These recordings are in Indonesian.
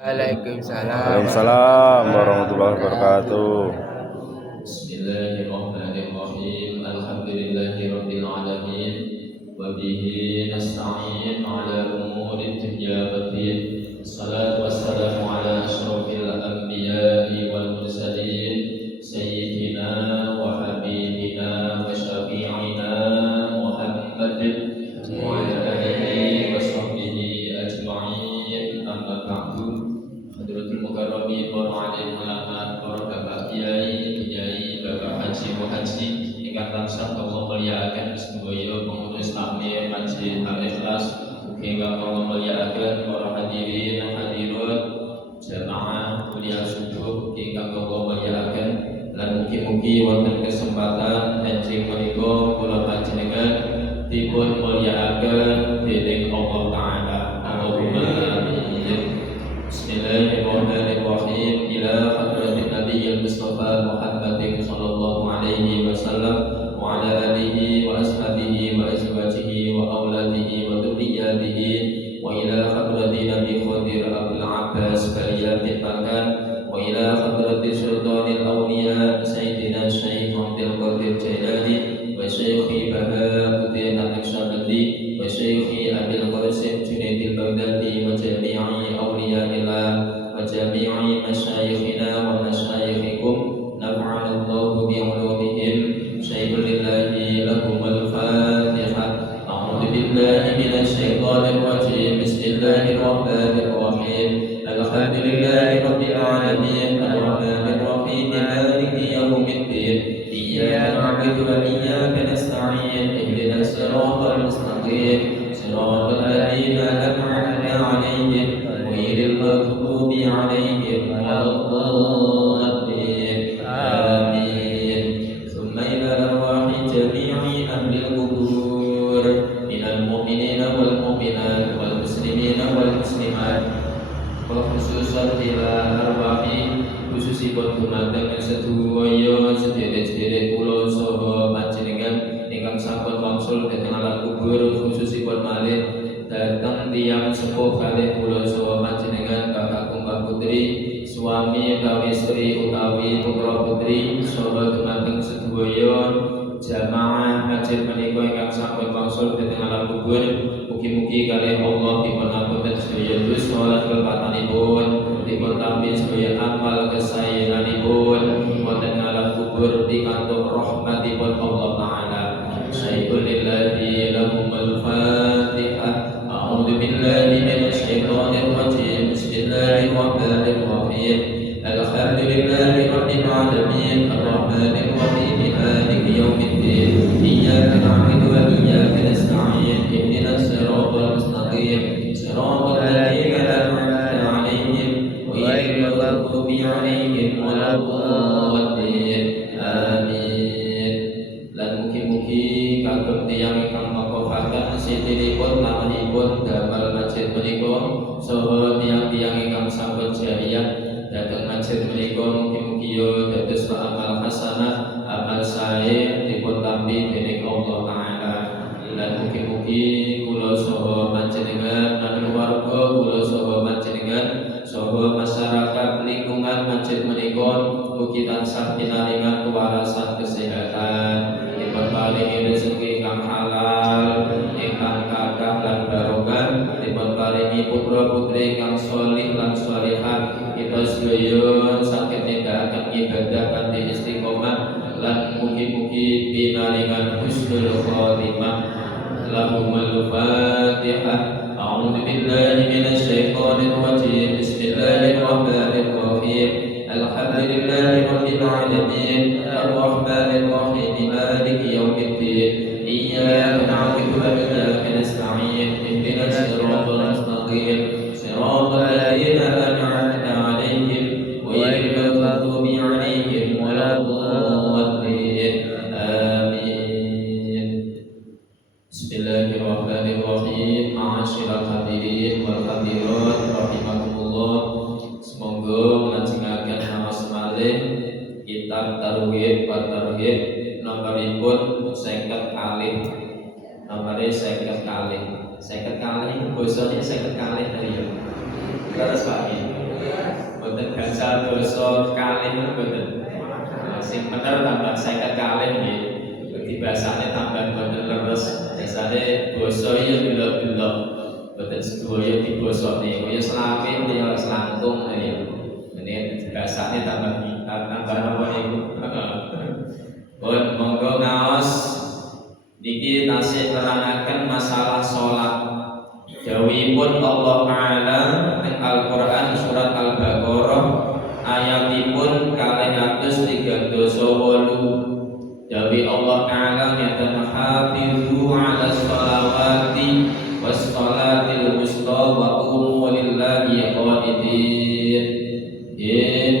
Waalaikumsalam Waalaikumsalam warahmatullahi wabarakatuh. Bismillahirrahmanirrahim. Alhamdulillahirabbil alamin. Wa bihi nasta'in 'ala umuri dunya waddin. Wassalatu wassalamu 'ala asyrofil anbiya'i wal mursalin sayyidina wa habibina wa syafi'ina Muhammadin wa 'ala alihi wa sahbihi ajma'in. Amma ba'du. Hadratul mukarramin wa ma'alil ulama para bapak kiai, bapak haji muhaji ingkang tansah kula mulyakaken sedaya pengurus takmir Masjid Al-Ikhlas ugi ingkang kula mulyakaken para hadirin hadirat jamaah kuliah subuh ugi ingkang kula mulyakaken lan mugi-mugi wonten kesempatan enjing menika kula panjenengan dipun mulyakaken dening Allah Ta'ala. Allahumma amin. Bismillahirrahmanirrahim. Ila hadratin Nabiyil Mustafa Muhammadin sallallahu alaihi wasallam wa ala alihi wa ashabihi wa azwajihi wa auladihi wa dzurriyyatihi wa ila hadratin Nabi Khadir Abdul Abbas Baliyatin Makan wa ila hadratin Sultanil Awliya Sayyidina Syekh Abdul Qadir Jailani wa Syekhi Bahabuddin Al-Naqsyabandi wa Syekhi Abil Qasim Junaidil Baghdadi wa jami'i awliyaillah wa jami'i masyayikhina wa masyayikhikum naf'ana Allahu bi'ulumihim syaikhul lillahi lahumul fatihah. A'udzu billahi minasy syaithanir rajim. Bismillahirrahmanirrahim. Alhamdulillahi rabbil alamin arrahmanir rahim maliki yaumiddin iyyaka na'budu wa iyyaka nasta'in ihdinas siratal mustaqim siratal ladzina an'amta 'alaihim ghairil maghdubi 'alaihim waladdallin. Amin. Tsumma ila arwahi jami'i ahli al-qubur minal mu'minina wal mu'minat wal muslimina wal muslimat khususan ila arwahi khususipun dumateng sedaya sedherek-sedherek kula saha panjenengan ingkang sampun wangsul dhateng alam kubur, khususipun malih dhateng tiyang sepuh kalih kula saha panjenengan kakung putri suami utawi istri utawi putra putri saha dumateng sedaya jamaah masjid menika ingkang sampun wangsul dhateng alam kubur. Mugi-mugi kalih Allah dipun ampun sedaya dosa lan kelepatanipun, dipun tampi sedaya amal kesayanganipun wonten alam kubur pikantuk rahmatipun Allah Ta'ala. Syaikhul lillahi lahumul fatihah. A'udzu billahi minasy syaithanir rajim. Bismillahirrahmanirrahim. Alhamdulillahi rabbil alamin arrahmanir rahim maliki yaumiddin iyyaka na'budu wa iyyaka nasta'in ihdinas siratal mustaqim siratal ladzina an'amta 'alaihim ghairil maghdubi 'alaihim waladdallin. Amin. Lan mugi-mugi kagem tiyang ingkang makofaken sitinipun lamanipun damel masjid menika saha tiyang-tiyang ingkang sampun jariyah dhateng masjid menika mugi-mugi yo dados amal hasanah amal sae dipun tampi dening Allah Ta'ala. Lan mugi-mugi kula saha panjenengan lan keluarga kula saha panjenengan saha masyarakat lingkungan masjid menika mugi tansah pinaringan kewarasan kesehatan, dipun paringi rezeki ingkang halal, ingkang kathah lan barokah, dipun paringi putra-putri ingkang sholih lan sholihah, kita sedaya saged nindakaken ibadah kanthi istiqomah lan mugi-mugi pinaringan husnul khotimah. Lahumul fatihah. A'udzu billahi minasy syaithanir rajim. Bismillahirrahmanirrahim. Alhamdulillahi rabbil alamin arrahmanir rahim maliki yaumiddin iyyaka na'budu wa iyyaka nasta'in ihdinas siratal mustaqim siratal ladzina an'amta 'alaihim ghairil maghdubi 'alaihim waladdallin. Amin. Bismillahirrahmanirrahim. Ma'asyiral hadirin wal hadirat rahimakumullah. Semoga melajengaken maos malih kitab Targhib wa Tarhib nomoripun 50 kalih. Nomore 50 kalih. 50 kalih basane 50 kalih tadi ya. Terus Pak. basa kalih mboten. Sing bener tambah 50 kalih nggih. Dadi basane tambah mboten leres. Biasane basa ya delok-delok. Mboten sedaya dibosone. Kaya selawe ya selangkung ya. Ini basane tambah napa niku. Pun monggo ngaos niki tasih nerangaken masalah salat. Dawuhipun Allah Ta'ala ing Al-Qur'an surat Al-Baqarah ayatipun 238. Dawuh Allah Ta'ala ngeten hafizu 'alas shalawati was shalatil wusta wa qumu lillahi qanitin.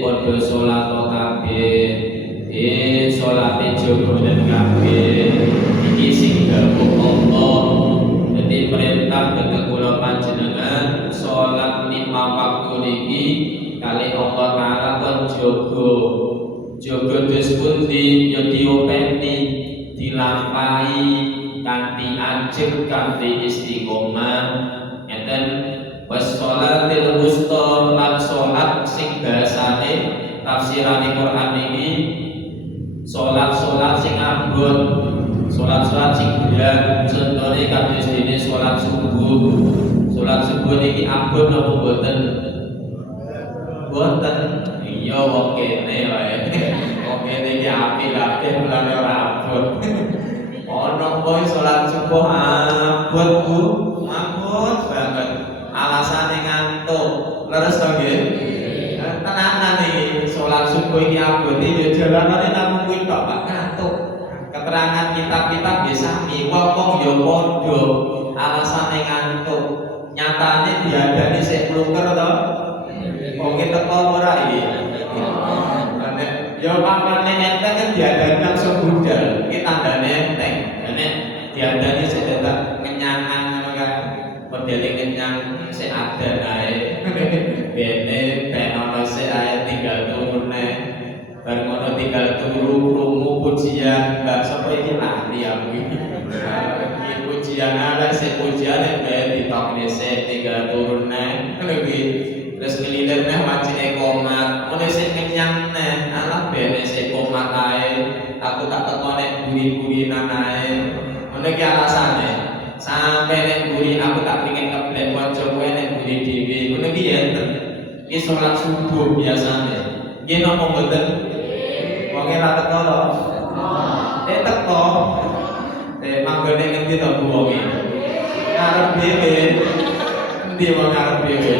Padha salat kabeh. Salate jogonen kabeh. Iki sing dawuh Allah. Jadi perintah kepada kula panjenengan salat 5 waktu niki kali Allah Ta'ala kon jaga dus pundi ya diopeni dilampahi kanthi ajeg kanthi istiqomah ngeten wassalatil wusta lan salat sing basane tafsirane Quran ini salat-salat sing abot salat-salat sing berat contohnya kados dene salat subuh niki abot napa mboten iya wong kene wae wong kene iki apik-apik mulane ora abot ana kowe salat subuh abot Bu abot banget alasane ngantuk leres to nggih tenanan iki salat subuh iki abot iki jalanane namung kuwi tok Pak ngantuk keterangan kitab-kitab nggih sami wong ya padha alasane ngantuk nyatane diadani sik pluker to wong teko ora iki ya pamane enteng kan diadani langsung budal iki tandane enteng nek diadani sik dadak kenyangan ngono kan modele kenyang sik adan ae bene ben ana sik ae tinggal turun nek bar ngono tinggal turu krungu pujian mbak sapa iki lali aku iki pujian ala sik pujian ben ditokne sik tinggal turun nek ngono iki terus ngelilir neh wajine komat mulai sik kenyang neh alah bene sik komat ae aku tak teko nek buri-burinan ae ngono iki alasane sampe nek buri aku tak pengin keblek kanca kowe nek buri dhewe ngono iki ya iki salat subuh biasane nggih napa mboten wong ora teko lho teko manggone ngendi to Bu wong iki arep dhewe endi wong arep dhewe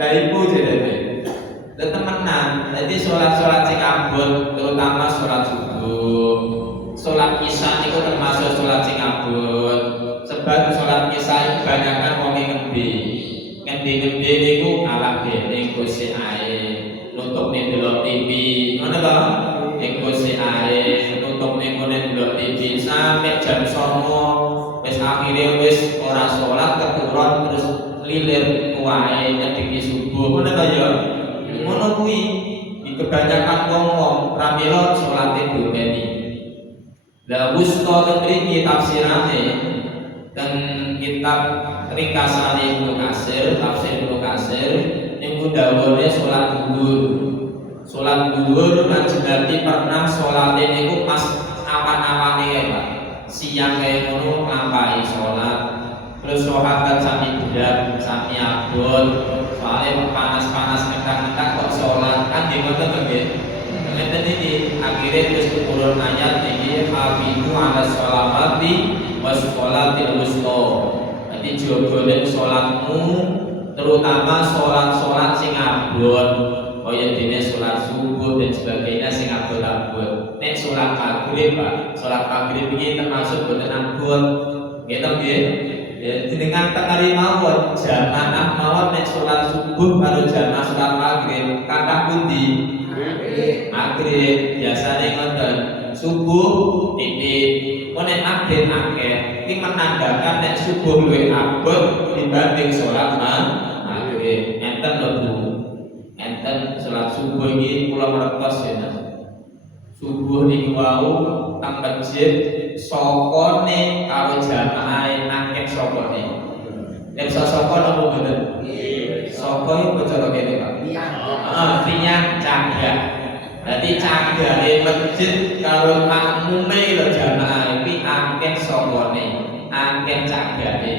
lah iku jenenge temenan jadi sholat-sholat sing abot terutama sholat subuh sholat isya niku termasuk sholat sing abot sebab sholat isya kebanyakan wong ngendi niku alak dene kursi ae nutup ning delok TV ngono to ning kursi ae nutup ning delok TV sampai jam 09.00 wis akhire wis ora sholat keturun terus lilir kuwae nyedhiki subuh ngono ta ya ngono kuwi kebanyakan wong pramila salate diopeni la wusta mriki tafsirane dan kitab ringkasane Ibnu Katsir tafsir Ibnu Katsir niku dawuhe salat zuhur lan jenati pernah salate niku pas awan-awane Pak siang kaya ngono nglampahi salat terus sahabat sami berat, sami abot, soalnya panas-panas mentang-mentang kok sholat kan di mana nggih? Ngeten iki akhirnya terus turun ayat iki hafizu 'ala sholawati was sholatil wusta. Jadi jogone sholatmu terutama sholat-sholat sing abot kaya dene sholat subuh dan sebagainya sing abot-abot. Nek sholat maghrib Pak, sholat maghrib iki termasuk boten abot. Nggih to nggih? Ya, dengan tekari mawon jamaah mawon nek sholat subuh karo jamaah sholat maghrib kathah pundi? Maghrib biasane ngoten subuh titik nek maghrib akeh iki menandakan nek subuh luwih abot dibanding sholat maghrib enten lho Bu enten sholat subuh iki kula mertos ya subuh niku wau teng masjid sokone karo jamaah akeh sokone. Nek sokone apa mboten? sapa iku cara kene Pak. Tiang cagak. Dadi cagake masjid karo makmume lho jamaah iki akeh sopone, akeh cagake.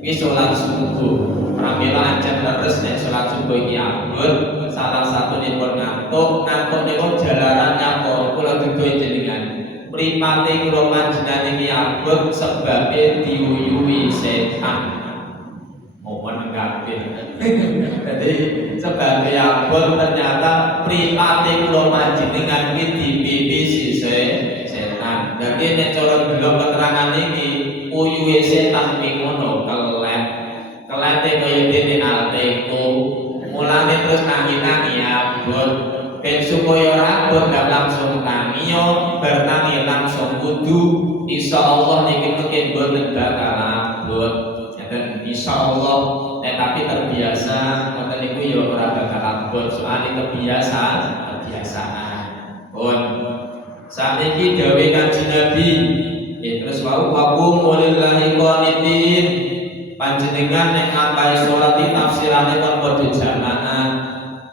Iki salat subuh. Pramila ancen leres nek salat subuh iki abot, salah satunipun ngantuk niku jalaran nyapa kula duduhi jenengan. Mripate kula panjenengan iki abot sebabe diuyuhi setan. Mohon kabeh. Jadi sebagai abot ternyata mripate kula panjenengan iki dipipisi setan. Dadi nek cara delok keterangan iki uyuhe setan iki ngono kelete kaya dene Alteco. Mulane terus tangi-tangi abot ben supaya abot gak langsung tangi yo bertangi langsung wudu insyaallah niki mungkin boten bakal abot. Dan insyaallah tapi terbiasa ngoten niku ya ora bakal abot soalé kebiasaan. Pun sakniki dawuh Kanjeng Nabi terus waqum lillahi qanitin panjenengan nek ngapain salat tafsirane kon padha jamaah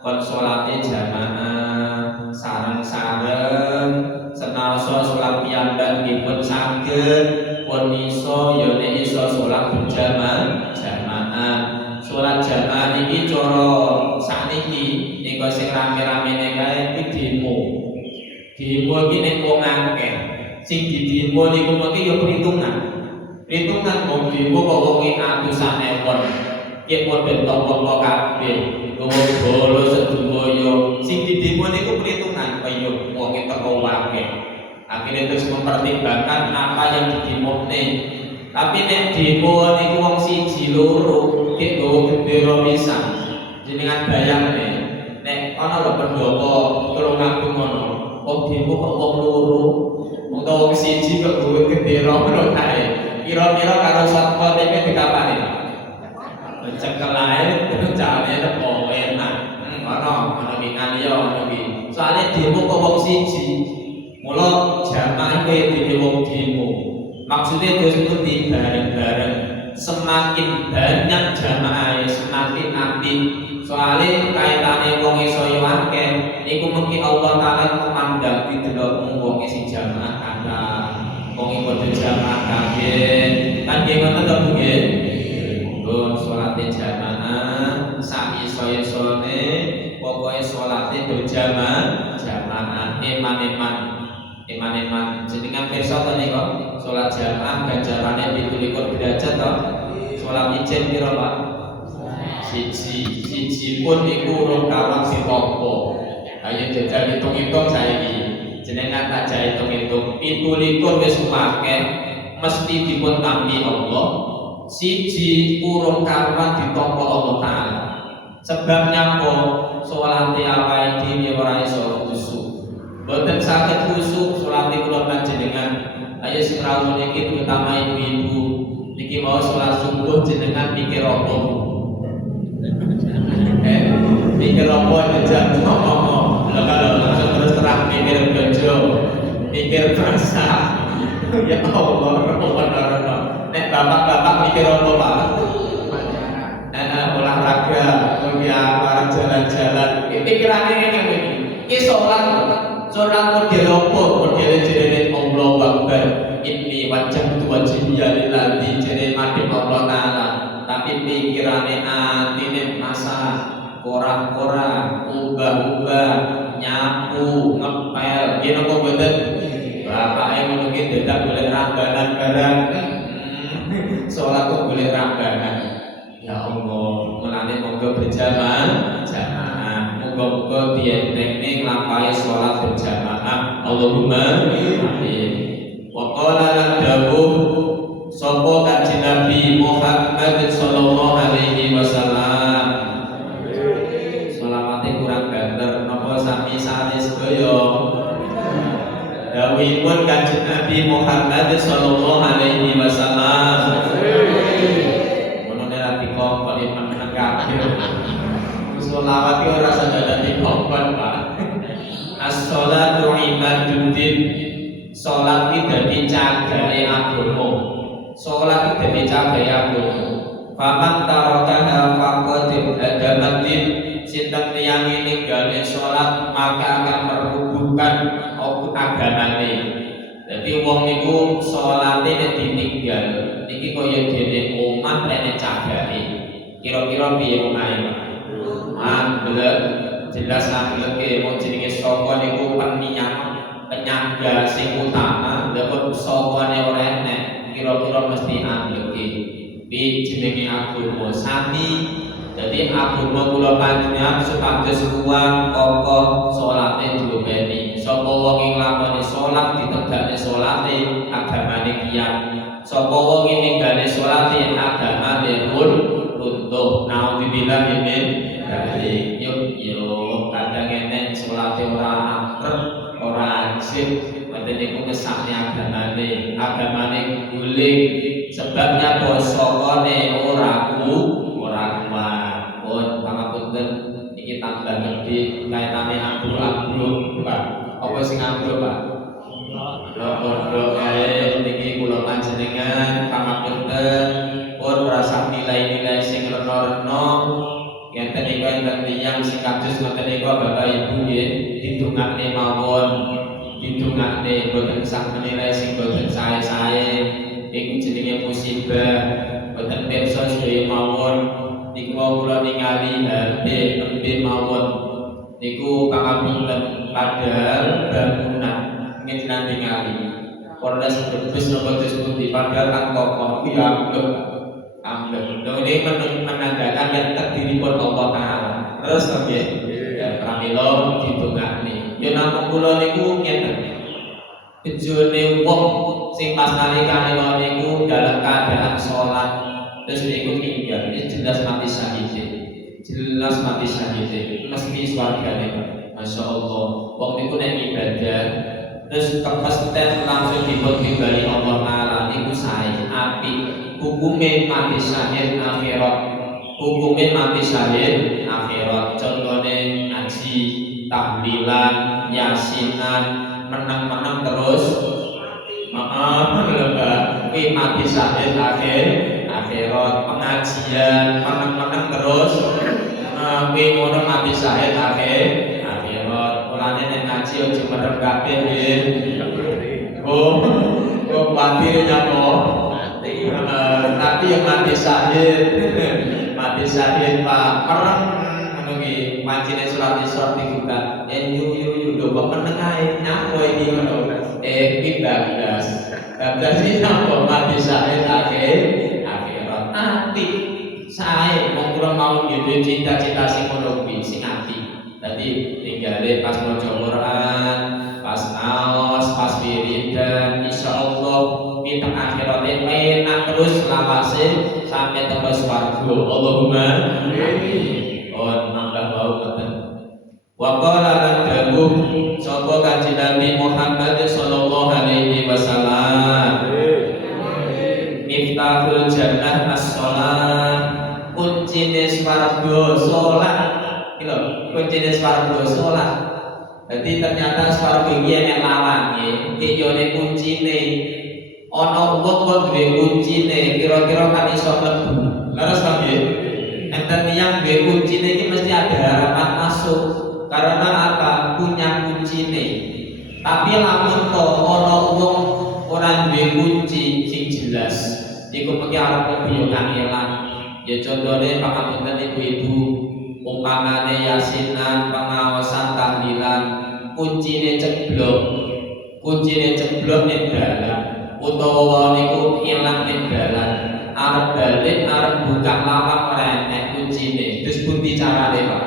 kon salate jamaah sareng-sareng senaosa salat piyambak nggih pun saged pun iso ya nek iso salat berjamaah salat jamaah niki cara sakniki nika sing rame-ramene kae iki demo iki nek wong akeh sing didemo niku mengki ya perhitungan wong demo kok wong atusan ewon iki pun ben apa kabeh wong bolo sedoyo sing didemo niku perhitungan kaya wong teko akeh akhirnya terus mempertimbangkan apa yang didemone. Tapi nek demo niku wong siji loro iki nggawa gendera pisan jenengan bayangne nek ana lho pendopo tulung ngambung ngono wong demo kok wong loro wong wong siji kok nggawa gendera ngono kae kira-kira karo satpol PP dikapani cekel ae terus jane tepo enak ana iki ana iki soalé demo kok wong siji mula jamaah kowe dene wong demo maksudnya terus pundi bareng-bareng semakin banyak jamaah semakin apik soalnya kaitane wong iso yo akeh niku mungkin Allah taala memandang didelok wong sing jamaah kata wong padha jamaah kabeh kan nggih ngoten to Bu nggih monggo salate jamaah sak iso-isone pokoke salate berjamaah eman jenengan pirsa to nika salat jamaah ganjarane 17 derajat to salat ijen pira Pak siji pun iku urung kawat ditampa ayo jajal hitung-hitung saiki jenengan tak jare hitung-hitung 17 wis akeh mesti dipun tampi Allah siji urung kawat ditampa Allah taala sebabnya apa salate awake dhewe ora iso khusyuk boten saged khusyuk salate kula panjenengan ayo sing rawuh niki terutama ibu-ibu niki mau salat subuh jenengan mikir apa mikir apa jejak ngomong lho kalau langsung terus terang mikir bojo mikir masak ya Allah benar nek bapak-bapak mikir apa Pak olahraga kemudian bareng jalan-jalan pikirannya ngene iki sholat model apa? Model jenenge Allahu Akbar. Inni wajjahtu wajhiya lillazi jenenge madhep Allah taala. Tapi pikirane atine masalah ora ubah-ubah nyapu ngepel yen apa mboten. Bapake ngono ki dadak golek rambanan barang. Sholat kok golek rambanan. Ya Allah, mulane monggo berjamaah. Muga-muga dientengne nglampahi salat berjamaah. Allahumma amin. Wa qala lan dawuh sapa Kanjeng Nabi Muhammad sallallahu alaihi wasallam. Salamate kurang banter napa sami sami sedaya. Dawuhipun Kanjeng Nabi Muhammad sallallahu alaihi wasallam. Mono nek dikon meneng kabeh. Sholawat itu rasa dadane kompon Pak. As-sholatu ibaduddin. Sholat itu dadi cagake agama. Sholat itu dadi cagake agama. Faman tarakaha faqad adamatin sinten tiyang ninggale salat maka akan merubuhkan agamane. Jadi wong niku salate nek ditinggal iki kaya dene omah rene cagake. Kira-kira piye omahe? Amblek, jelas ambleke wong jenenge sapa niku penyangga sing utama, dapat sopane ora enek, kira-kira mesti ambleke. Bi jenenge agama sami. Jadi agama kula panjenengan supados kuat kokoh salate diopeni. Sapa wong ing nglakoni salat ditegakne salate agamane kiyat. Sapa wong ing ninggale salate agamane runtuh. Naudzubillah min dzalik. Yo kadang enek salate ora akrep, ora ajib, padahal niku kesane agamane guling. Sebabnya bosokone ora kuat. Pun pangapunten iki tambah gede kaitane ambruk-ambruk, Pak. Apa sing ambruk, Pak? Pondok ae niki kula panjenengan pangapunten pun rasa nilai-nilai sing rena-rena ngenten niku enten tiyang sing kados ngoten niku Bapak Ibu nggih didongakne mawon. Didongakne boten sak nilai sing boten sae-sae. Iku jenenge musibah. Boten pirsa sedaya mawon. Niku kula ningali nembe mawon niku pangapunten padahal bangunan ngenan ningali Polres Brebes napa disebut padahal kan kokoh iki amblek. Lho ini menandakan yang terdiri pun Allah Taala. Terus nggih pramila ditungakne. Ya namung kula niku ngeten. Bejone wong sing pas nalikane niku dalam keadaan salat terus niku tinggal, ini jelas mati syahid, mesti swargane, masya Allah. Waktu niku nek ibadah, terus kepastian langsung diberi Allah Taala niku sae, api. Hukume mati syahid akhirat, Contohnya ngaji, tahlilan, yasinan, menang terus, mati syahid akhirat, pengajian menang terus ngono mati syahid akhirat. Mulane nek ngaji aja merem kabeh nggih. Kuwatir nyapa tapi yang mati syahid Pak merem ngono ki mancine surat Isra dibuka yu lho kok meneng ae nyapa iki ngono iki bablas iki nyapa mati syahid akhirat ati sae wong kula mau nggih cita-cita sing ngono kuwi sing ati. Dadi tinggale pas maca Quran, pas naos, pas wiridan, insyaallah kita akhirate enak terus lawase sampai teko swarga. Allahumma amin. Mangga bau ngoten. Wa qala lan sapa Kanjeng Nabi Muhammad sallallahu alaihi wasallam. Miftahul jannah as-shalah. Kuncine swarga salat. Kuncine swarga salat. Jadi ternyata swarga iki enek lawange, kiyone kuncine. Ana wong kok duwe kuncine, kira-kira kan iso mlebu. Leres ta nggih? Enten tiyang duwe kuncine iki mesti ada harapan masuk. Karena apa? Punya kuncine. Tapi lamun to ana wong ora duwe kunci sing jelas, iku mesti arep mlebu yo kangelan. Ya contohnya pangapunten ibu-ibu, umpamane yasinan, pengawasan tahlilan, kuncine ceblok ning dalan, utawa niku ilang ning dalan, arep balik, arep buka lawang ora enek kuncine. Terus pundi carane, Pak?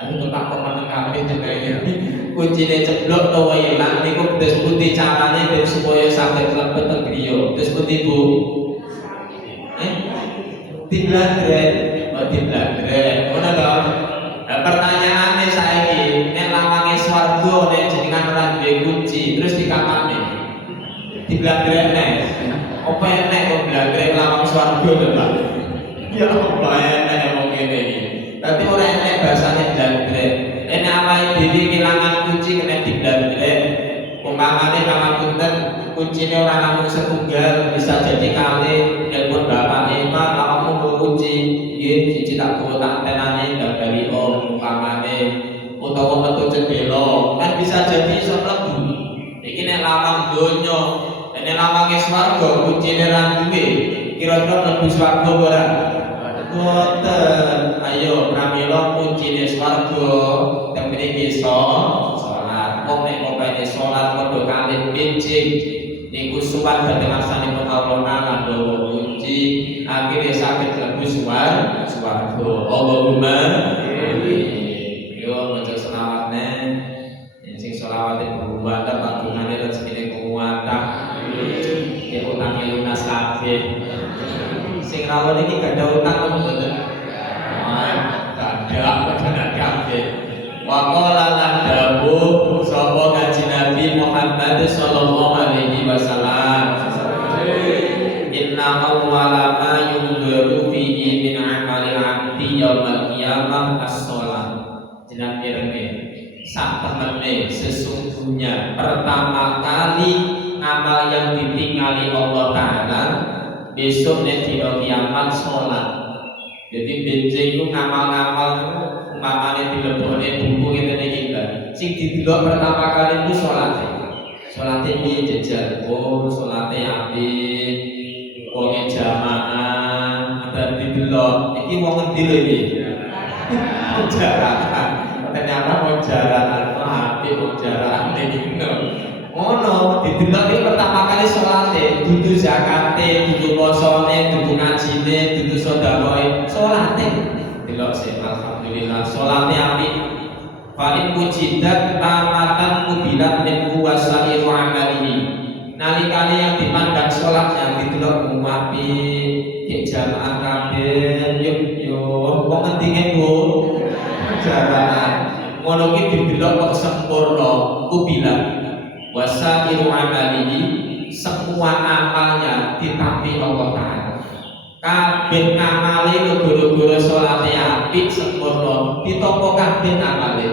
Ayo tak kok meneng kabeh jenenge. Kuncine ceblok utawa ilang niku terus pundi carane ben supaya saged mlebet teng griya. Terus pundi, Bu? Dibladrek, ngono to. Lah pertanyaane saiki, nek lawange swarga nek jenengan ora duwe kunci, terus dikapane? Dibladrekne. Apa enek kok bladrek lawang swarga to, Pak? Ya apa enek wong ngene iki. Tapi ora enek bahasane bladrek. Nek awake dhewe kelangan kunci kena dibladrek. Umpamane pangapunten kuncine ora namung setunggal, bisa jadi kalih, nelpon bapak Pak kunci nggih siji tak gowo tak tenane dari umpamane utawa metu jendela kan bisa jadi iso mlebu. Iki nek lawang donya, nek lawange swarga kuncine ra duwe, kira-kira mlebu swarga ora? Boten. Ayo pramila kuncine swarga temene iso salat. Wong nek kopene salat padha kalih benjing niku suwan dhateng ngarsanipun Allah Taala nggawa kunci akhire saged mlebu swarga. Allahumma amin. Yo maca selawatne sing selawate berubah pangungane rezekine kuwatah. Ya utange lunas kabeh. Sing rawon iki gak ada utang apa mboten? Gak kabeh. Wa qala lan dawuh sapa kanjeng Nabi Muhammad sallallahu alaihi wasallam. Inna awwala ma yunzaru fihi min amalil 'abdi yaumil qiyamah as-shalah. Jeneng irenge sak temene sesungguhnya pertama kali amal yang ditinggali Allah Ta'ala besok nek dina kiamat salat. Jadi benjing ku ngamal-ngamal umpamane dilebokne buku ngene iki Mbak. Sing didelok pertama kali ku salate. Salate piye jejal? Oh, salate apik. Wonge jamaah, ada didelok. Iki wong endi lho iki? Jarakan. Ternyata wong jarakan apik wong jarakan iki. Ngono, didelok iki pertama kali salate, dudu zakate, dudu posone, dudu ngajine, dudu sedekahe, salate. Delok sih alhamdulillah salate apik. Paling pujidat tamatan kubilat min kuwasairu amalihi. Nalikane yang dipandang salatnya didelok umapi, ki jamaah kabeh, yo wong ngendinge Bu. Jamaah. Ngono ki didelok kok sempurna, kubilat. Wasairu amalihi, semua amalnya ditampi Allah Ta'ala. Kabeh amale gara-gara salate apik sempurna, ditampa kabeh amale.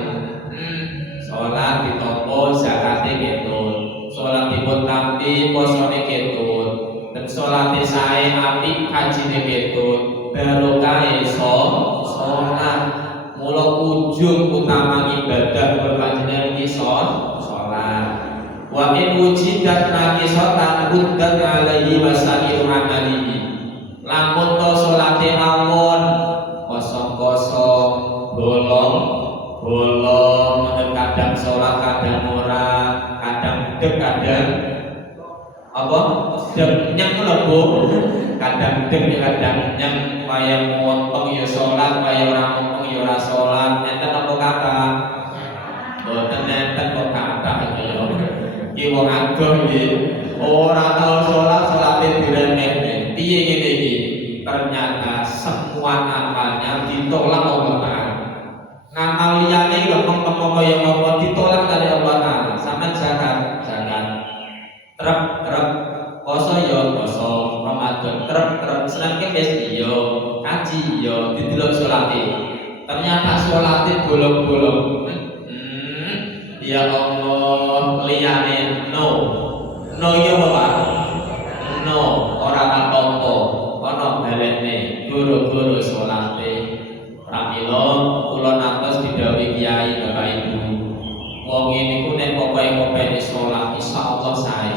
Salat ditampa, zakate ketut, salatipun tampi, posone ketut, dan salate sae apik, hajine ketut, barokahe salat. Mula ujung utama ibadah berpanjenengan iki salat. Wa in wujidat naqisatan uddat alaihi wasairu amalihi. Lamun to salate mawon kosong-kosong, bolong, kadang salat kadang ora, kadang deg kadang apa? Deg nyang lho Bu. Kadang deg kadang nyang kaya montong ya salat, kaya ora montong ya ora salat. Enten apa kata? Mboten enten kok kata ya. Iki wong ageng iki ora tau salat salate diremehne. Piye ngene iki? Ternyata semua amalnya ditolak Allah Ta'ala. Ngamal liyane lempeng-lempeng kaya apa ditolak dari Allah Ta'ala. Sampeyan zakat. Trep poso ya poso, Ramadan trep seneng kemis iya, kaji iya, didelok salate. Ternyata salate bolong-bolong. Ya Allah, liyane no ya Bapak. No, ora katompo. Ana balene guru-guru salate. Pramila kula nantos didhawuhi kiai Bapak Ibu. Wong niku nek pokoke-pokoke salat insyaallah sae.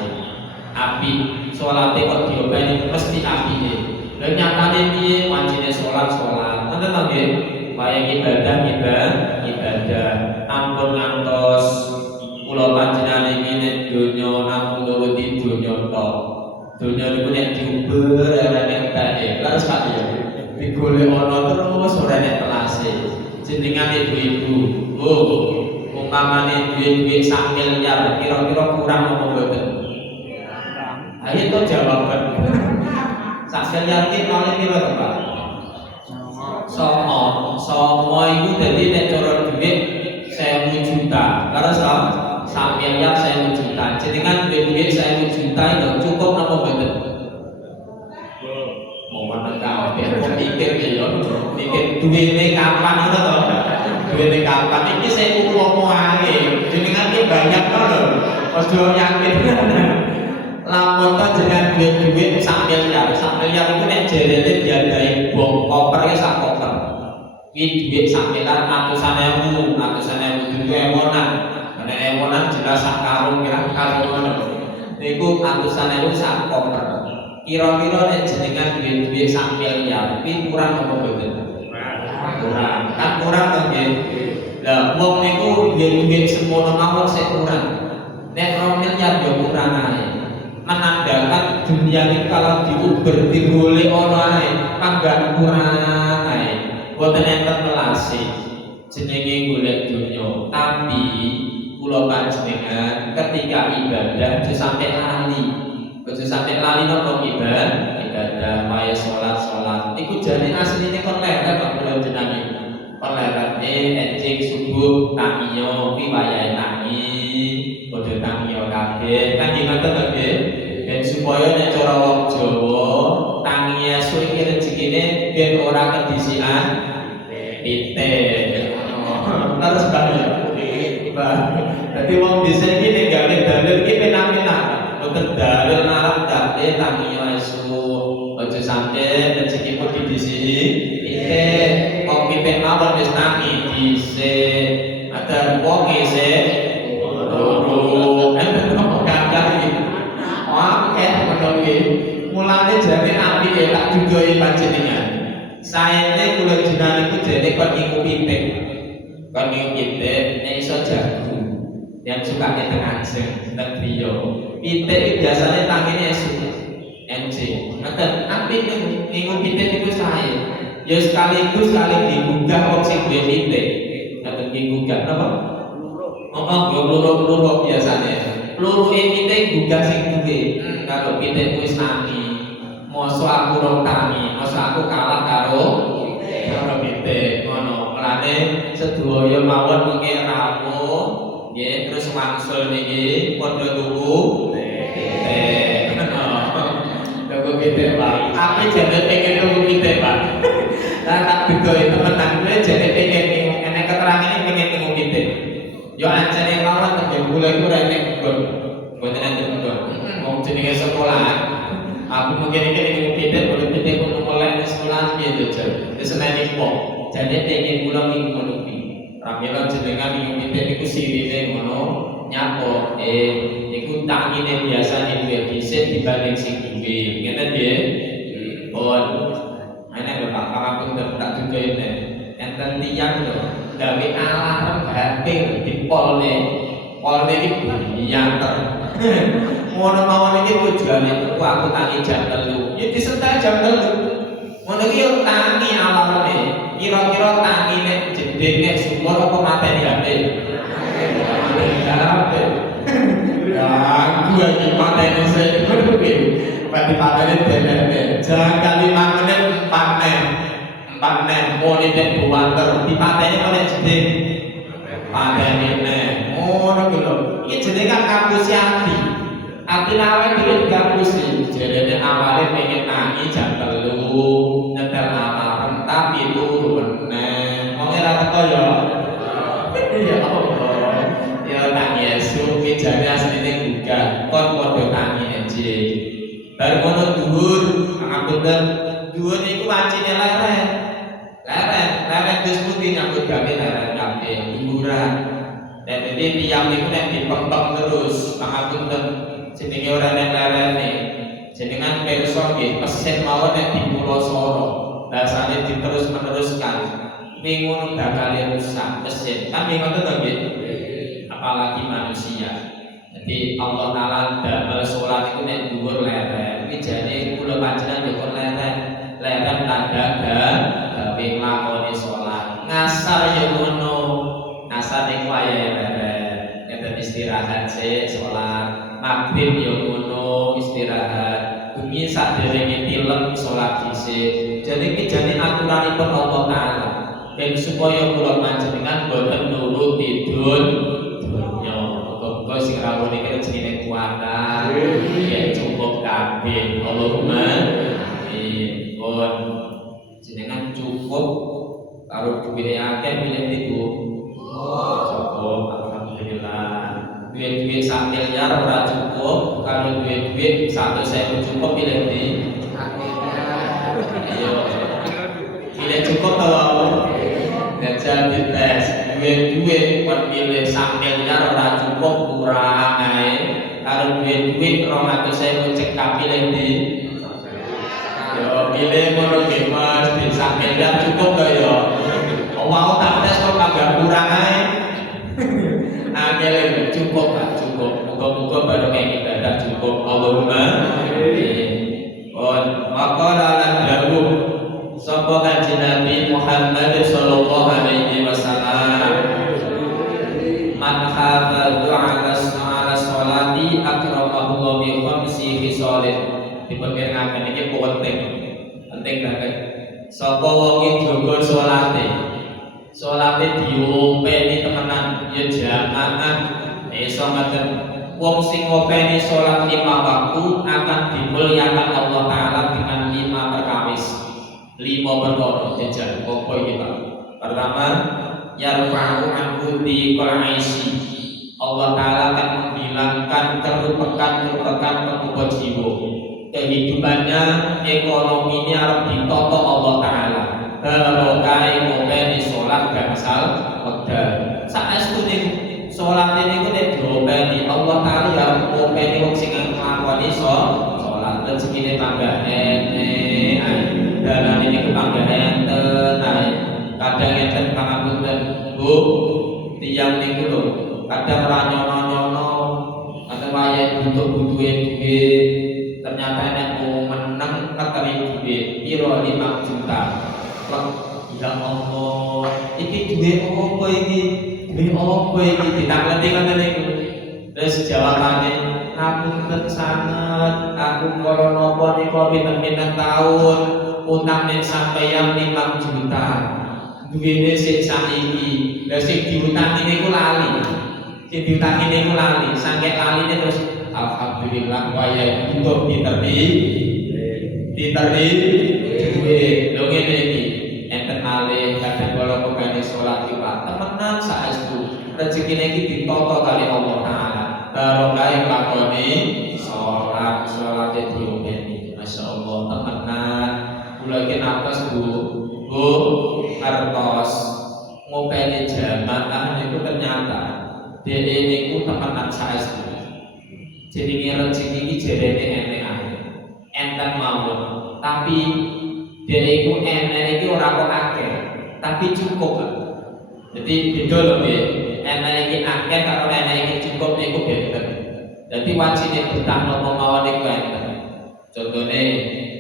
Api salate kok diobani mesti apike. Lha nyatane piye wancine salat? Ngoten to nggih? Wayang ibadah. Ampun ngantos kula panjenengan iki nek donya namung nuruti donya tok. Donya niku nek diuber ora entek. Terus Pak ya. Digolek ana terus ora enek telase. Jenengane ibu-ibu. Oh, umpamane duit-duit 1 miliar kira-kira kurang apa mboten? Ayo to jawaban. 1 miliar ki nolnya piro to Pak? Songo iku dadi nek cara duit 1.000 juta. Terus 1 miliar 1.000 juta. Jenengan duit 1.000 juta itu cukup napa mboten? Mohon kabeh mikir ya, mikir duwite kapan ngono to. Duwite kapan iki 1.000 apa ae. Jenengan ki banyak to lho. Aja yakin. Namun kan dengan duit sak miliar itu nek jarene diadai bom koper ya sak koper. Ki duit sak miliar ratusan ewu itu emonan. Nek emonan jelas sak karung ngono. Niku ratusan ewu sak koper. Kira-kira nek jenengan duit sak miliar kuwi kurang apa boten? Kurang. Kan kurang to nggih. Lah wong niku duit semono mawon sik kurang. Nek 2 miliar yo kurang ae. Menandakan dunia ini kalau diuber digolek ono ae panggan kurang ae. Boten enten melasi jenenge golek dunya, tapi kula panjenengan ketika ibadah aja sampai lali. Aja sampai lali napa ibadah wae salat. Iku jane asline kon leren kok kula jenenge. Kon leren enjing subuh tamiyo kuwi wayahe tangi. Padha tamiyo kabeh. Kan ngoten to nggih. Ben supaya nek cara wong Jawa tangi esuk iki rezekine ben ora kedisian pitik. Terus banyak. Dadi wong dhisik iki nek gawe dalil iki penak-penak. Boten dalil narap date tangi esuk. Aja sampe rezekipun didisiki pitik. Wong pitik mawon wis tangi dhisik. Ada wong isih loro. Mulane jane apike tak dudohi panjenengan. Saene kula jenengan iku jane kon ngiku pitik. Kon ngiku pitik nek iso jago. Yang suka nek ngajeng teng griya. Pitik biasane tangine esuk. Enjing. Ngoten, apik ngiku pitik iku sae. Ya sekaligus kali digugah wong sing duwe pitik. Ngoten digugah napa? Loro biasane. Peluru pitik gugah sing duwe. Kalau pitik wis nami, mosok aku rong tani, mosok aku kalah karo pitik. Ngono. Mulane sedaya mawon mengke rawuh, nggih terus wangsul niki padha tuku pitik. Tuku pitik, Pak. Aku jane pengen tuku pitik, Pak. Lah tak bedohi temenan kowe jane pengen enek keterangane pengen tuku pitik. Yo ancene mawon temen kula iku ora enek kebon. Mboten enten kebon. Wong jenenge sekolah. Aku mungkin iki ning pitik, boleh pitik kudu mulai ning sekolah piye to, Jan. Wis seneni kok. Jane pengen kula ning ngono kuwi. Ramela jenengan ning pitik niku sirine ngono nyapa. Iku tangine biasane duwe dhisik dibanding sing duwe. Ngeten nggih. Pun. Ana Bapak pangapunten tak dudoine. Enten tiyang lho gawe alarm HP dipolne iki diantar. Ngono mawon iki tujuane aku tangi jam 3. Ya disentak jam 3. Ngono iki yo tangi alarme. Kira-kira tangi nek jedhe nek sumur apa mateni HP. Ya, aku iki mateni sik ngono kuwi. Pati mateni denene. Jangan 5 menit 4 menit. 4 menit politik buwanter dipateni oleh jeding pateni meneh ngono kuwi lho iki jenenge kan kampus ati lawe dhewe kampus jerene awale pengen nangi jam 3 nyetel alarm tapi turu meneh wong ora teko ya ya Allah ya nang Yesus iki jane asline gugah kon padha tangi enjing bar ngono dhuwur ngapunten dhuwur niku wancine leren terus putih nyambut gawe leren kabeh hiburan. Dan jadi tiang niku nek dipempeng terus, pangapunten jenenge ora nek lerene. Jenengan pirsa nggih mesin mawon nek dipulosoro, bahasane diterus-meneruskan. Kuwi ngono bakal rusak mesin. Kan ngoten to nggih. Apalagi manusia. Jadi Allah Taala damel salat iku nek dhuwur leren. Iki jane kula panjenengan yo kon leren tanda gawe nglakoni salat. Ngasar ya ngono. Ngasar niku wayahe leren. Ngeten istirahat sik salat. Maghrib ya ngono istirahat. Bumi sadèrènge tilem salat dhisik. Jadi iki jane aturanipun Allah Taala. Ben supaya kula panjenengan boten nurut dunya. Kok sing rawuh niki jenenge kuwatan. Ya cukup kabeh. Allahumma amin. Jenengan cukup karo duwe akeh milih niku. Cukup alhamdulillah. Duwe-duwe 1 miliar ora cukup, karo duwe duit 100.000 cukup pilih di ayo pilih cukup tau jajal di tes duit pilih sak miliar ora cukup kurang ae karo duit 200.000 cekap pilih di yo pilih ngono ge Mas di sak miliar cukup to yo wau tak tes kok agak kurang ae angel cukup Pak cukup muga-muga barokah ibadah cukup Allahumma amin maqala lan dawuh sapa kanjeng Nabi Muhammad sallallahu alaihi wasallam man hafadha ala sholati akramahu bi khamsi khisalin dipengernaken iki penting banget sapa wong jaga salate diopeni temenan ya jamaah iso ngaten wong sing ngopeni salat 5 waktu akan dimuliakan Allah taala dengan 5 perkawis 5 perkara jajan apa iki Pak pertama yarfa'u anhu dhiqal aisy Allah taala akan menghilangkan kerupekan pengubah jiwa kehidupannya ekonominya harus ditoto Allah taala barokah ngopeni salat gangsal wekdal saestune salat niku nek diopeni Allah taala ya ngopeni wong sing nglakoni salat rezekine tambah enek dalan niku tambah enten kadang enten pangapunten Bu tiyang niku lho kadang ora nyono-nyono atau wayahe butuh-butuhe duit ternyata nek meneng keteri duit piro 5 juta ya Allah iki duit apa iki ditakleti ngoten niku terus jawabane ngapunten sanget aku kala napa nika pinten-pinten taun utang nek sampeyan 5 juta duwene sik saiki lha sing diutangi niku lali sampe laline terus alhamdulillah wayahe butuh diteri duit lho ngene iki enten malih kadang kala pegane salat iki Pak temenan saestu rezekine iki ditoto kali Allah taala barokah lakoni salate diopeni masyaallah temenan kula iki nafas Bu kartos ngopeni jamaah niku ternyata dene niku temenan saestu jenenge rezeki iki jerene enek ae enten mawon tapi dene iku enek iki ora kok akeh tapi cukup jadi beda lho nggih enek iki akeh karo enek iki cukup niku beda jadi wajine betah napa mawon niku enten contone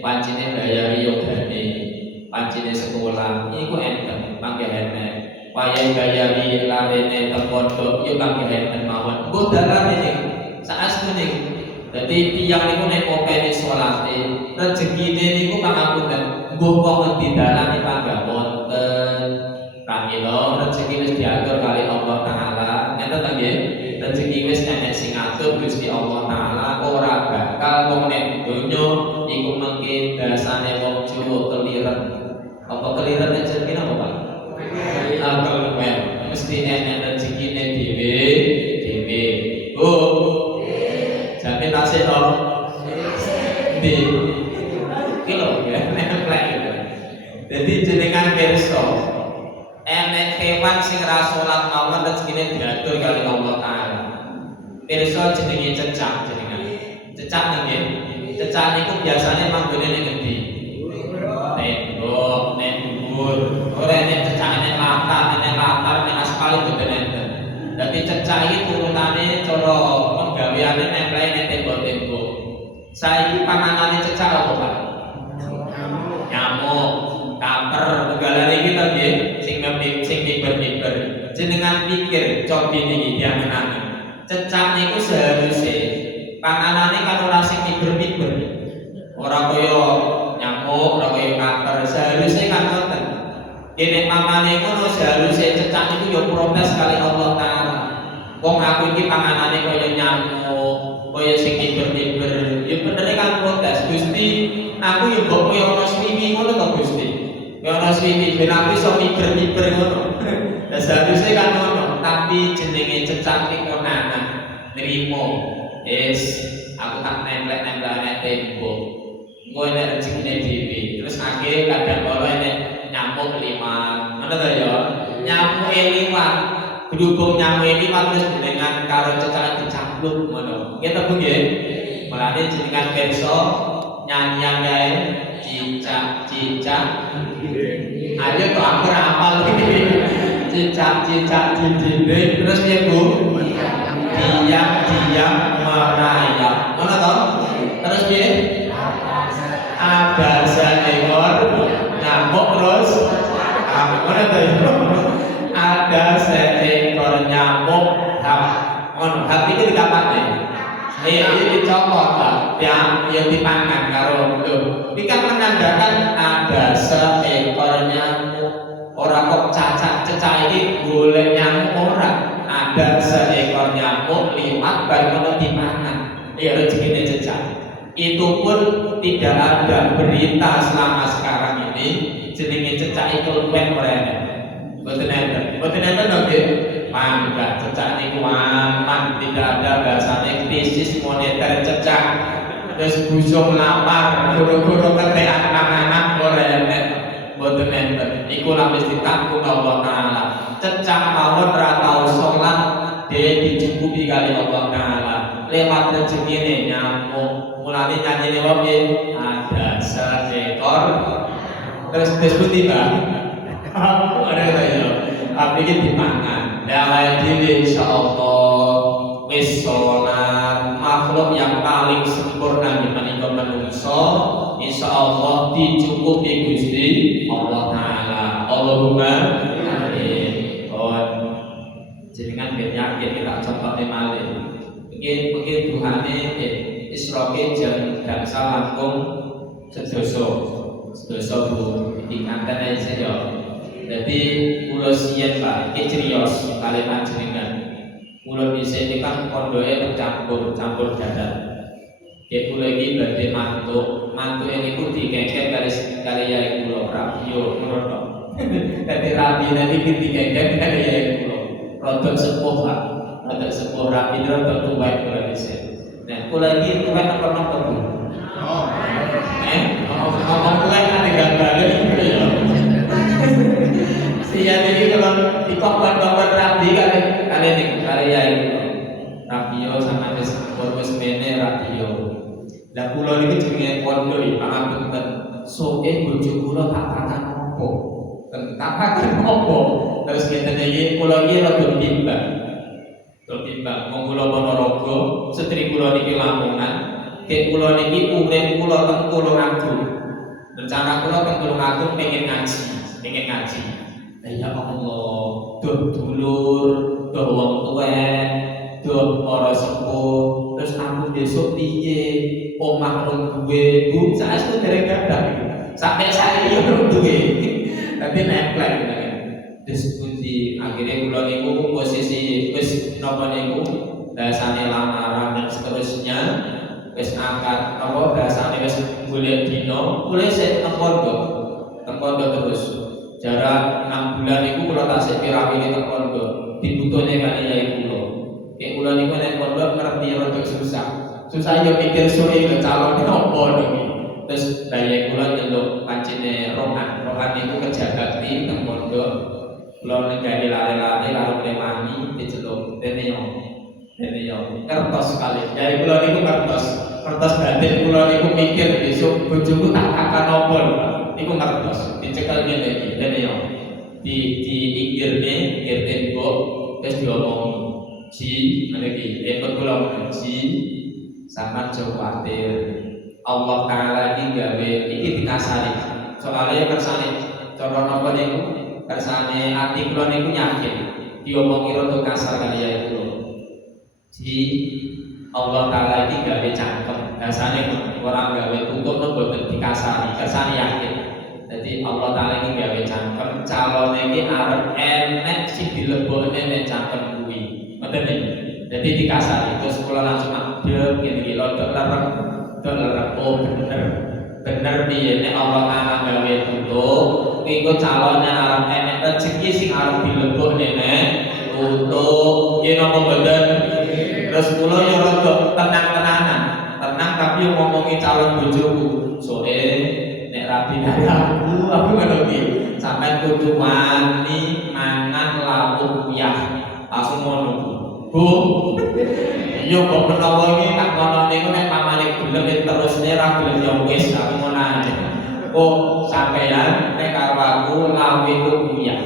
wajine bayari yogane wajine sekolah niku enten mangke enek wayahe bayari larene teng pondok yo mangke enten mawon engko dalane niku saestu niku dadi tiyang niku nek openi salate rezekine niku pangapunten nggo kok ngendi dalane panggah wonten pramila rezeki wis diatur kali Allah taala enten ta nggih rezeki wis enek sing ngatur Gusti Allah taala ora bakal wong nek donya iku mengke dasane wong Jawa keliren apa keliren nek jenenge apa Pak keliren mesti enek rezekine dhewe Bu jane tasih to di kilo ya nemplek gitu. Jadi jenengan pirsa enek hewan sing ra salat mawon rezekine diatur kali Allah taala. Pirsa jenenge cecak jenengan. Cecak nggih. Cecak niku biasanya manggone ning endi? Tembok, ning dhuwur. Ora nek cecak nek latar, nek aspal mboten enten. Dadi cecak iki turunane cara penggaweane nemplek ning tembok-tembok. Saiki panganane cecak apa Pak? Nyamuk, kaper, tugalane iki to nggih, sing miber-miber. Jenengan pikir cobi niki diangen-angen. Cecak niku seharusnya panganane kan ora sing miber-miber. Ora kaya nyamuk, ora kaya kaper, seharusnya kan ngoten. Nek mamane ngono seharusnya cecak niku yo protes kali Allah taala. Wong aku iki panganane kaya nyamuk, kaya sing miber-miber. Ya bener kan protes. Gusti, aku yo kok kaya ana swiwi ngono to Gusti. Kaya ana swiwi ben aku iso miber-miber ngono. Lah seharusnya kan ngono, tapi jenenge cecak iki konangan nrimo. aku tak nempel-nempelane tembok. Engko nek rezekine dhewe. Terus akhirnya kadang kala nek nyamuk liwat. Ngono ta ya? Nyamuke liwat. Berhubung nyamuke liwat terus jenengan karo cecak dicampur ngono. Nggih ta Bu nggih? Mulane jenengan pirsa nyanyian kae cicak-cicak. Ayo to aku ora hafal iki. Cicak-cicak di dinding terus piye Bu? Diam-diam merayap. Ngono to? Terus piye? Ada seekor nyamuk terus ngono to ya? Ada seekor nyamuk ngono. Hati iki dikapane. Iki dicopot ta. Yang dipangan karo lho. Iki kan menandakan ada seekor nyamuk. Ora kok cacak-cecak iki golek nyamuk ora. Ada seekor nyamuk liwat bar ngono dipangan. Ya rezekine cecak. Itu pun tidak ada berita selama sekarang ini jenenge cecak itu luwih mrene. Mboten enten to nggih? Mangga cecak niku aman, tidak ada bahasane krisis moneter cecak. Terus busung lapar, guru-guru ketekan anak-anak ora enek. Mboten enten. Iku lapis ditanggung Allah Taala. Cecak mawon ora tau salat, dia dicukupi kali Allah Taala. Lewat rezekine nyamuk. Mulane nyanyine wae ada seekor. Terus disebut Mbak. Ada ya. Tapi iki dipangan. Dalam diri insyaallah wis salat makhluk yang paling sempurna di menika manungsa insyaallah dicukupi Gusti Allah Taala. Allahumma amin. Jenengan ben yakin kita contohne malih. Mungkin Tuhane Isroke jam daksa langkung sedoso Bu dikanten ae saya. Jadi kula siyen Pak, iki criyos kalimat jenengan. Kula dhisik iki kan pondoke campur dadak. Nggih kula iki badhe mantuk niku dikengken kali yai kula Rabio ngono to. Dadi rabine iki dikengken kali yai kula. Rodok sepuh Pak, rodok sepuh rabi rodok tuwek kula dhisik. Nah, kula iki tuwek napa-napa Bu? Ngomong tuwek kan digambare iki ya. Iya jadi kalau di kompon-kompon rabi kali yai Rabio sama wis mene Rabio. Lah kula niki jenenge pondok iki pangapunten. Soke bojo kula tak pakan opo? Tak pakan opo? Terus ngeten iki kula iki rada bimbang. Wong kula Ponorogo, setri kula niki Lamongan, kek kula niki urip kula teng Tulungagung. Rencana kula teng Tulungagung pengen ngaji. Ya Allah, doh dulur, doh wong tuwek, doh para sepuh, terus aku besok piye? Omah rung duwe, Bu, saestu dereng gadah. Sampai saiki yo rung duwe. Dadi nemplek ngene. Terus pundi akhirnya kula niku posisi wis napa niku dasane lamaran dan seterusnya wis angkat apa dasane wis golek dina, kula sik teng pondok terus. Jarak 6 bulan itu kula tasik piramide teng pondok, dibutuhne kali yai kula. Nek kula niku nek pondok ngerti rada susah. Susah yo mikir sore ke calon apa niki. Terus daya kula nyeluk pancene rohan niku kerja bakti teng pondok. Kula nenggani lare-lare karo premani diceluk dene yo. Kertos sekali. Yai kula niku kertos batin kula niku mikir besok bojoku tak akan apa lho. Iku ngertos dicekel ngene iki dene yo diinggirne ngir tembok terus diomongi ji ngene iki tembok kula ji sampean aja kuwatir Allah Taala iki gawe iki dikasari soalnya kersane cara napa niku kersane ati kula niku yakin diomongi rada kasar kali ya kula ji Allah Taala iki gawe cangkem dasane orang gawe tutup mboten dikasari kersane yakin. Jadi Allah Taala ini gawe cangkem calone iki arep enek sing dilebokne nek cangkem kuwi. Ngoten niki. Jadi dikasari terus kula langsung adem ngene iki lodok lereng. Oh bener piye nek Allah Taala gawe tutup iku calone arep enek rezeki sing arep dilebokne nek tutup. Yen apa mboten? Terus kula yo rada tenang-tenanan. Tenang tapi ngomongi calon bojoku. Soale nek rabi aku ngono iki. Sampai kudu wani mangan lauk uyah. Aku ngono. Bu. Yo kok menawa iki tak kono niku nek pamane gelem terusne ra gelem ya wis aku ngono ae. Oh, sampeyan nek karo aku lawe uyah.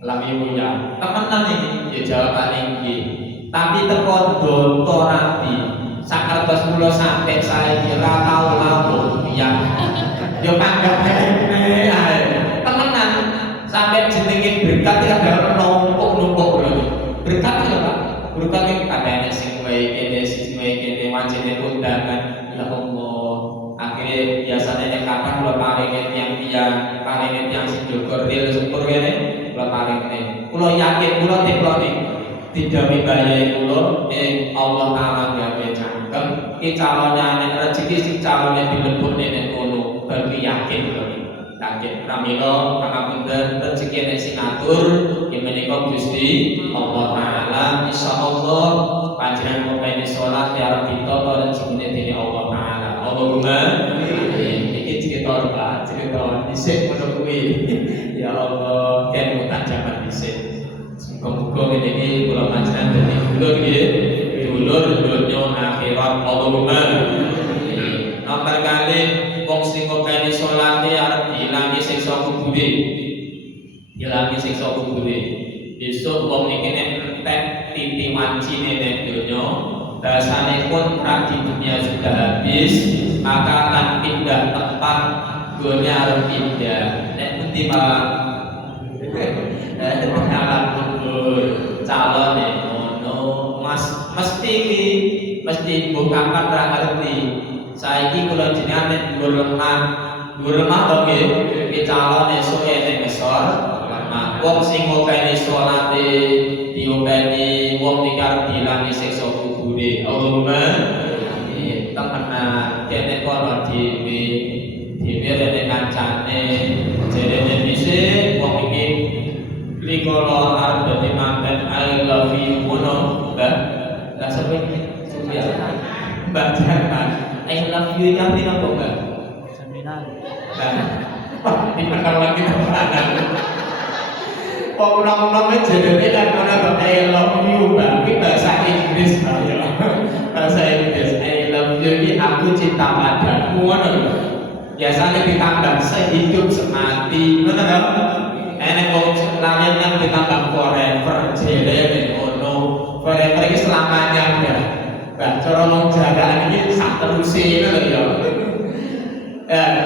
Lawe uyah. Temenan iki ya jawabane iki. Tapi teko donto rabi. Sakertos kula sampe saiki ra tau lawe uyah. Yo panggapane ae. Temenan sampe jenenge berkat ya ada numpuk-numpuk lho. Berkat ya Pak. Berkat iki kadane sing wae kene sing wae kene wancine undangan ya Allah. Akhirnya biasanya yang kapan kalau paringin yang si Jogor real syukur kene kalau paringin kalau yakin kalau tidak dibayar kalau Allah Taala gawe cangkem ki calonnya nek rezeki si calonnya dilebur nek kono berarti yakin pramila pangapunten rezeki nek sing ngatur yen menika Gusti Allah Taala insyaallah panjenengan pemain salat ya Rabbi to rezekine dening Allah Taala. Allahumma iki cerita Pak, cerita dhisik ngono kuwi. Ya Allah, ken mutan jaman dhisik. Muga-muga ngene iki kula panjenengan dadi dulur nggih. Dulur dunya akhirat. Allahumma. Nomor kali wong sing ngopeni salate arep diilangi siksa kubure. Diilangi siksa kubure. Besok wong iki nek entek titi wancine nek donya dasane pun di dunia sudah habis, maka akan pindah tempat dunia harus pindah. Nek pundi malah alam mundur calon ngono mas mesti bukakan ra ngerti. Saiki kula jenengan nek dhuwur lemah to nggih ki calon esuk nek ngesor. Nah, wong sing ngopeni salate diopeni wong nikah dilangi siksa kubure. Allahumma temenan kene kono dhewe rene kancane jerene dhisik wong iki likolo arep dadi manten I love you ngono Mbak. Lah sampe Mbak Jerman I love you yang dina kok Mbak? Seminar. Nah, di perkawinan kita peranan. Kok ulang-ulangnya jadinya kan karena I love you Mbak, ini bahasa Inggris ya. Bahasa Inggris I love you ini aku cinta padamu. Biasanya ditambah sehidup semati, benar kan? Enak wong lain yang ditambah forever, jele ngono. Forever ini selamanya ya. Mbak cara wong jagaan ini sak teruse ngono ya.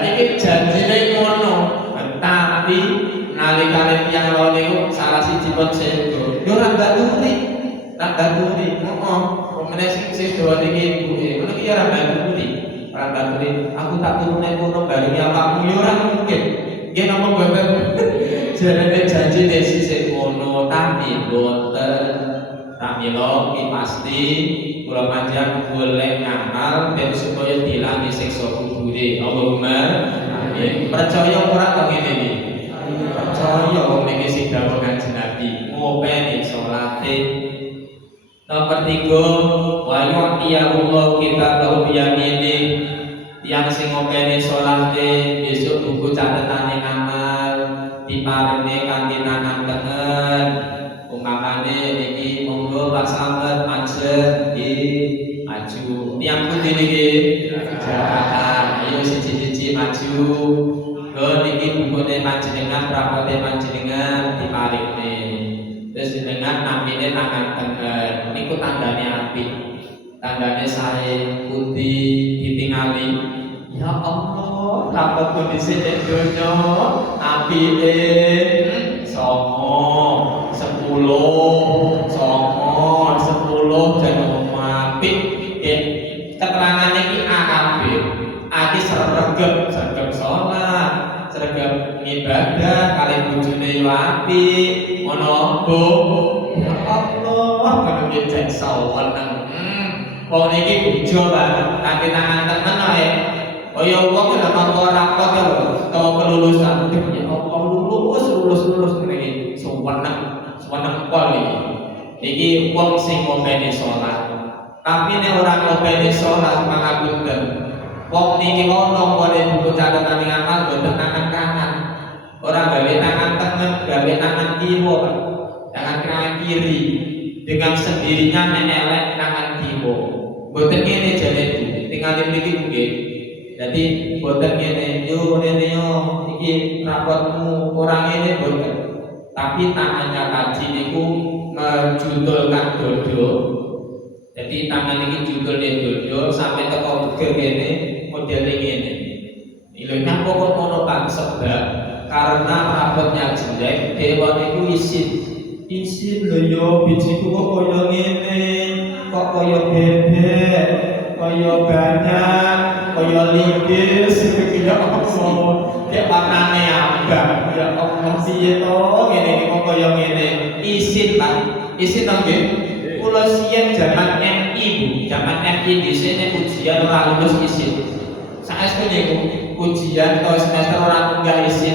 Ini janjine ngono, tapi nalikane tiyang loro niku salah siji pun sedo. Yo ora baturi. Heeh. Pemene sing sedo niki ibuke. Ngono ki ora baturi. Ora baturi. Aku tak turun nek kono barengi awakmu yo ora mungkin. Nggih napa mboten? Jarene janji sisih ngono tapi mboten. Tamilo ki pasti kula panjenengan golek ngamal ben supaya dilangi siksa kubure. Allahumma amin. Percaya ora to ngene iki? Percaya wong niki sing dawuh Kanjeng Nabi ngopeni salate. Nomor 3 wa yu'tiyallahu kita tahu biyamini yang sing ngopeni salate besok buku catetane amal diparingi kanthi tangan tengen. Umpamane niki monggo Pak Slamet manjet nggih maju. Tiyang pundi niki? Jalan. Ayo siji-siji maju. Niki bukune panjenengan rapote panjenengan diparingne. Terus jenengan nampine tangan tengen. Niku tandane apik. Tandane sae pundi ditingali. Ya Allah, rapot kondisi nek donya apike 9 10 jangan apik. Keterangane iki AKB. Aki sregep salat, sregep ibadah kali bojone yo apik. Ngono, Bu. Ya Allah, kena ngecek saweneng. Wong niki bojo Pak, kanthi tangan tengen ae. Kaya wong nek nampa rapot lho, utawa kelulusan. Ya Allah, lulus ngene iki. Suweneng pol iki. Iki wong sing ngopeni salat. Tapi nek ora ngopeni salat pangapunten. Wong niki ono boleh buku catatan ing amal boten tangan kanan. Ora gawe tangan tengah, gawe tangan kiwa, tangan kiri. Dengan sendirinya nek elek tangan kiwa. Boten ngene jane Bu, tinggal mriki nggih. Jadi boten ngene, yo iki rapotmu ora ngene boten. Tapi tangannya kaji niku menjudulkan dodo. Jadi tangan ini judulnya dodo sampai teko ke kene model ngene. Ilmunya pokok mono Pak sebab karena rapotnya jelek, dewan itu isin lho yo bijiku kok koyo ngene, kok koyo bebek, koyo banyak, koyo linggis, kaya apa ya warnane abang, ya Allah piye to ngene iki kok koyo ngene. Isin Pak, isin nggih. Kula siyen zaman MI Bu, zaman MI dhisik ujian ora lulus isin. Saestu niku ujian atau semester ora munggah isin.